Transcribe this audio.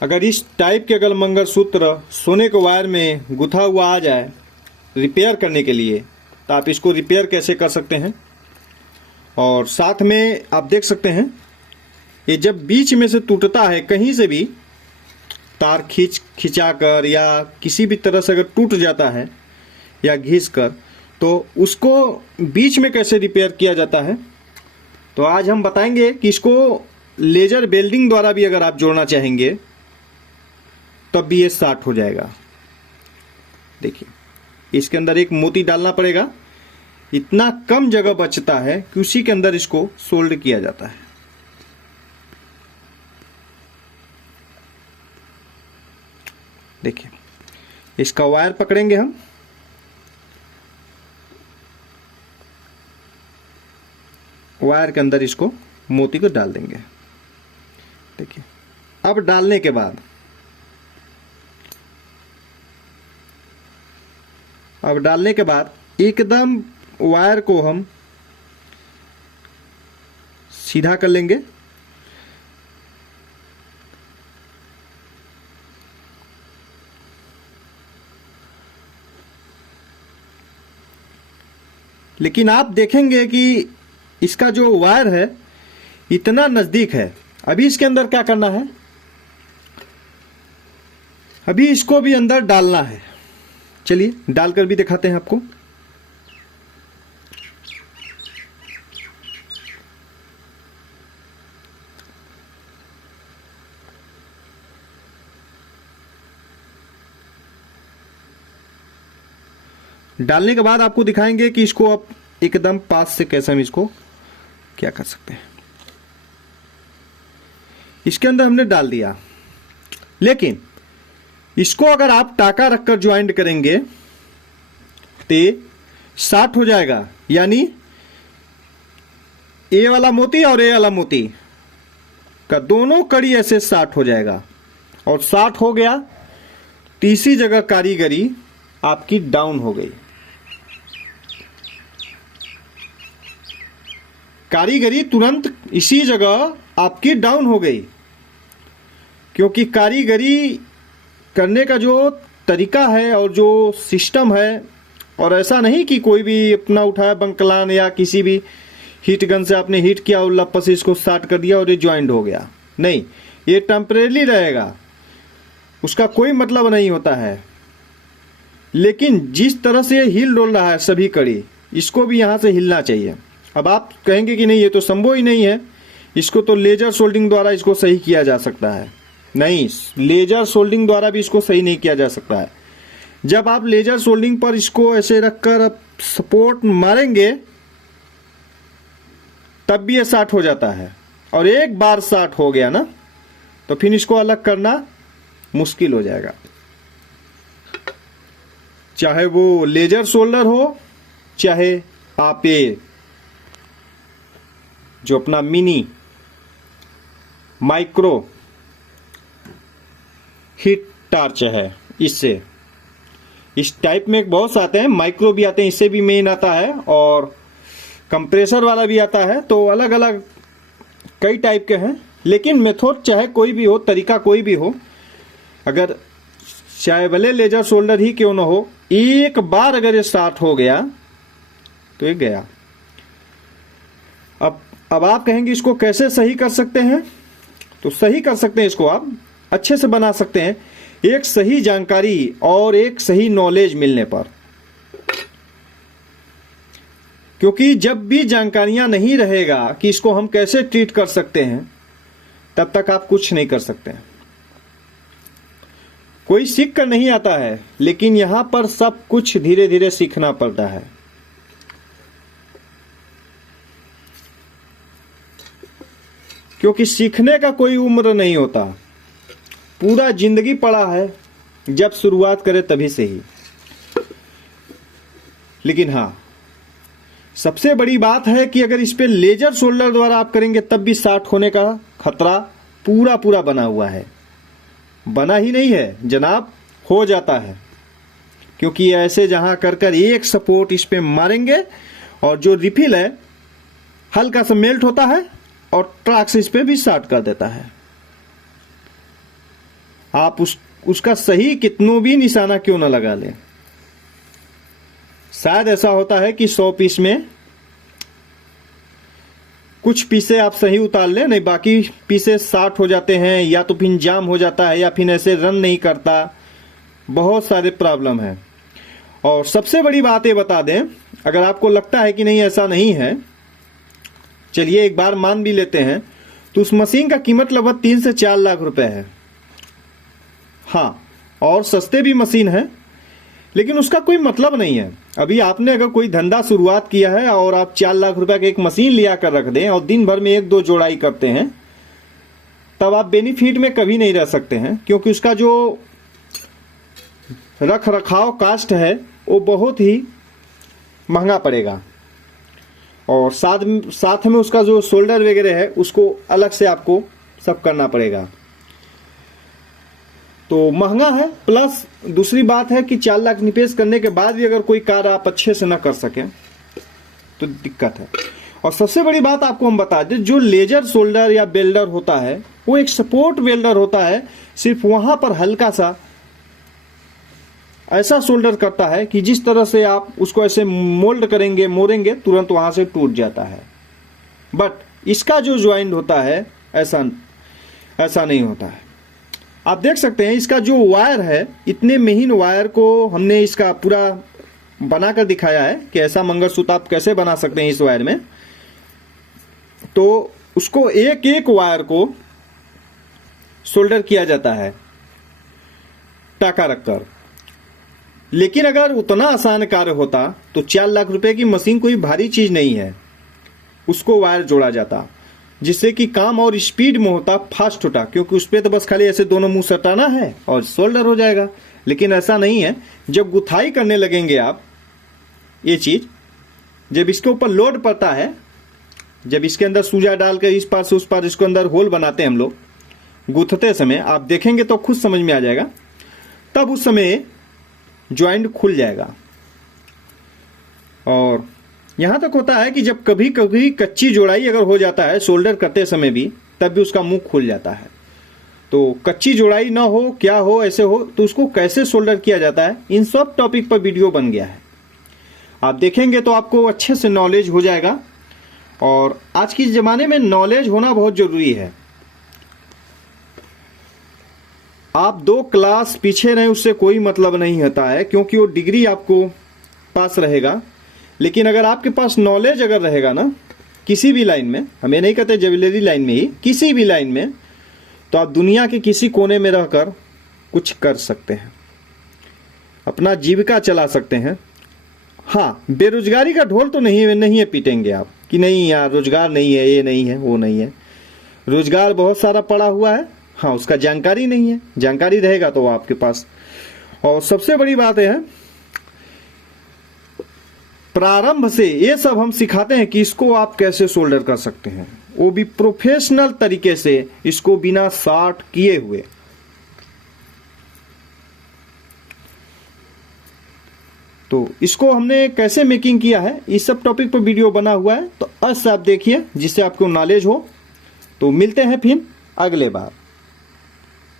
अगर इस टाइप के अगर मंगलसूत्र सोने के वायर में गुथा हुआ आ जाए रिपेयर करने के लिए, तो आप इसको रिपेयर कैसे कर सकते हैं। और साथ में आप देख सकते हैं ये जब बीच में से टूटता है, कहीं से भी तार खिंचा कर या किसी भी तरह से अगर टूट जाता है या घिस कर, तो उसको बीच में कैसे रिपेयर किया जाता है। तो आज हम बताएंगे कि इसको लेजर वेल्डिंग द्वारा भी अगर आप जोड़ना चाहेंगे तब भी ये स्टार्ट हो जाएगा। देखिए, इसके अंदर एक मोती डालना पड़ेगा, इतना कम जगह बचता है कि उसी के अंदर इसको सोल्ड किया जाता है। देखिए, इसका वायर पकड़ेंगे हम, वायर के अंदर इसको मोती को डाल देंगे। देखिए, अब डालने के बाद एकदम वायर को हम सीधा कर लेंगे। लेकिन आप देखेंगे कि इसका जो वायर है इतना नजदीक है। अभी इसके अंदर क्या करना है, अभी इसको भी अंदर डालना है। चलिए डालकर भी दिखाते हैं आपको। डालने के बाद आपको दिखाएंगे कि इसको आप एकदम पास से कैसे हम इसको क्या कर सकते हैं। इसके अंदर हमने डाल दिया, लेकिन इसको अगर आप टाका रखकर ज्वाइंट करेंगे तो शार्ट हो जाएगा। यानी ए वाला मोती और ए वाला मोती का दोनों कड़ी ऐसे शार्ट हो जाएगा। और शार्ट हो गया, तीसरी जगह कारीगरी आपकी डाउन हो गई। कारीगरी तुरंत इसी जगह आपकी डाउन हो गई, क्योंकि कारीगरी करने का जो तरीका है और जो सिस्टम है, और ऐसा नहीं कि कोई भी अपना उठाया बंकलान या किसी भी हीट गन से आपने हीट किया और लप्पस से इसको स्टार्ट कर दिया और ये ज्वाइंट हो गया। नहीं, ये टेम्परेरी रहेगा, उसका कोई मतलब नहीं होता है। लेकिन जिस तरह से हिल डोल रहा है सभी कड़ी, इसको भी यहाँ से हिलना चाहिए। अब आप कहेंगे कि नहीं, ये तो संभव ही नहीं है, इसको तो लेजर सोल्डिंग द्वारा इसको सही किया जा सकता है। नहीं, लेजर सोल्डिंग द्वारा भी इसको सही नहीं किया जा सकता है। जब आप लेजर सोल्डिंग पर इसको ऐसे रखकर सपोर्ट मारेंगे तब भी ये शार्ट हो जाता है। और एक बार शार्ट हो गया ना, तो फिर इसको अलग करना मुश्किल हो जाएगा। चाहे वो लेजर सोल्डर हो, चाहे आप ये जो अपना मिनी माइक्रो हीट टार्च है, इससे इस टाइप में बहुत से आते हैं, माइक्रो भी आते हैं, इससे भी मेन आता है और कंप्रेसर वाला भी आता है। तो अलग अलग कई टाइप के हैं। लेकिन मेथड चाहे कोई भी हो, तरीका कोई भी हो, अगर चाहे भले लेजर सोल्डर ही क्यों ना हो, एक बार अगर ये स्टार्ट हो गया तो ये गया। अब आप कहेंगे इसको कैसे सही कर सकते हैं। तो सही कर सकते हैं, इसको आप अच्छे से बना सकते हैं एक सही जानकारी और एक सही नॉलेज मिलने पर। क्योंकि जब भी जानकारियां नहीं रहेगा कि इसको हम कैसे ट्रीट कर सकते हैं, तब तक आप कुछ नहीं कर सकते हैं। कोई सीख कर नहीं आता है, लेकिन यहां पर सब कुछ धीरे धीरे सीखना पड़ता है। क्योंकि सीखने का कोई उम्र नहीं होता, पूरा जिंदगी पड़ा है, जब शुरुआत करे तभी से ही। लेकिन हाँ, सबसे बड़ी बात है कि अगर इस पे लेजर सोल्डर द्वारा आप करेंगे तब भी शार्ट होने का खतरा पूरा पूरा बना हुआ है। बना ही नहीं है जनाब, हो जाता है। क्योंकि ऐसे जहां कर कर एक सपोर्ट इस पे मारेंगे और जो रिफिल है हल्का सा मेल्ट होता है और ट्रैक से इस पे भी शार्ट कर देता है। आप उसका सही कितनों भी निशाना क्यों ना लगा लें, शायद ऐसा होता है कि 100 पीस में कुछ पीसे आप सही उतार लें, नहीं बाकी पीसे 60 हो जाते हैं, या तो फिर जाम हो जाता है, या फिर ऐसे रन नहीं करता। बहुत सारे प्रॉब्लम है। और सबसे बड़ी बात ये बता दें, अगर आपको लगता है कि नहीं ऐसा नहीं है, चलिए एक बार मान भी लेते हैं, तो उस मशीन का कीमत लगभग 3 से 4 लाख रुपए है। हाँ, और सस्ते भी मशीन है, लेकिन उसका कोई मतलब नहीं है। अभी आपने अगर कोई धंधा शुरुआत किया है और आप 4 लाख रुपए की एक मशीन लिया कर रख दें और दिन भर में 1-2 जोड़ाई करते हैं, तब आप बेनिफिट में कभी नहीं रह सकते हैं, क्योंकि उसका जो रख रखाव कास्ट है वो बहुत ही महंगा पड़ेगा, और साथ में उसका जो शोल्डर वगैरह है उसको अलग से आपको सब करना पड़ेगा, तो महंगा है। प्लस दूसरी बात है कि 4 लाख निवेश करने के बाद भी अगर कोई कार्य आप अच्छे से ना कर सकें तो दिक्कत है। और सबसे बड़ी बात आपको हम बता दें, जो लेजर शोल्डर या वेल्डर होता है वो एक सपोर्ट वेल्डर होता है, सिर्फ वहां पर हल्का सा ऐसा शोल्डर करता है कि जिस तरह से आप उसको ऐसे मोल्ड करेंगे, मोड़ेंगे, तुरंत वहां से टूट जाता है। बट इसका जो ज्वाइंट होता है ऐसा नहीं होता है। आप देख सकते हैं इसका जो वायर है, इतने महीन वायर को हमने इसका पूरा बनाकर दिखाया है कि ऐसा मंगलसूत्र आप कैसे बना सकते हैं इस वायर में। तो उसको एक एक वायर को सोल्डर किया जाता है टाका रखकर। लेकिन अगर उतना आसान कार्य होता तो 4 लाख रुपए की मशीन कोई भारी चीज नहीं है, उसको वायर जोड़ा जाता, जिससे कि काम और स्पीड में होता, फास्ट होता, क्योंकि उस पर तो बस खाली ऐसे दोनों मुंह सटाना है और सोल्डर हो जाएगा। लेकिन ऐसा नहीं है। जब गुथाई करने लगेंगे आप, ये चीज जब इसके ऊपर लोड पड़ता है, जब इसके अंदर सूजा डालकर इस पार से उस पार इसको अंदर होल बनाते हैं हम लोग, गुथते समय आप देखेंगे तो खुद समझ में आ जाएगा, तब उस समय ज्वाइंट खुल जाएगा। और यहां तक होता है कि जब कभी कभी कच्ची जोड़ाई अगर हो जाता है सोल्डर करते समय भी, तब भी उसका मुंह खुल जाता है। तो कच्ची जोड़ाई ना हो, क्या हो, ऐसे हो, तो उसको कैसे सोल्डर किया जाता है, इन सब टॉपिक पर वीडियो बन गया है। आप देखेंगे तो आपको अच्छे से नॉलेज हो जाएगा। और आज के ज़माने में नॉलेज होना बहुत ज़रूरी है। आप 2 क्लास पीछे रहें उससे कोई मतलब नहीं होता है, क्योंकि वो डिग्री आपको पास रहेगा। लेकिन अगर आपके पास नॉलेज अगर रहेगा ना किसी भी लाइन में, हमें नहीं कहते ज्वेलरी लाइन में ही, किसी भी लाइन में, तो आप दुनिया के किसी कोने में रहकर कुछ कर सकते हैं, अपना जीविका चला सकते हैं। हाँ, बेरोजगारी का ढोल तो नहीं है पीटेंगे आप कि नहीं यार रोजगार नहीं है, ये नहीं है, वो नहीं है। रोजगार बहुत सारा पड़ा हुआ है, हाँ, उसका जानकारी नहीं है। जानकारी रहेगा तो वो आपके पास। और सबसे बड़ी बात यह है, प्रारंभ से ये सब हम सिखाते हैं कि इसको आप कैसे सोल्डर कर सकते हैं, वो भी प्रोफेशनल तरीके से, इसको बिना शार्ट किए हुए। तो इसको हमने कैसे मेकिंग किया है, इस सब टॉपिक पर वीडियो बना हुआ है, तो आज से आप देखिए जिससे आपको नॉलेज हो। तो मिलते हैं फिर अगले बार।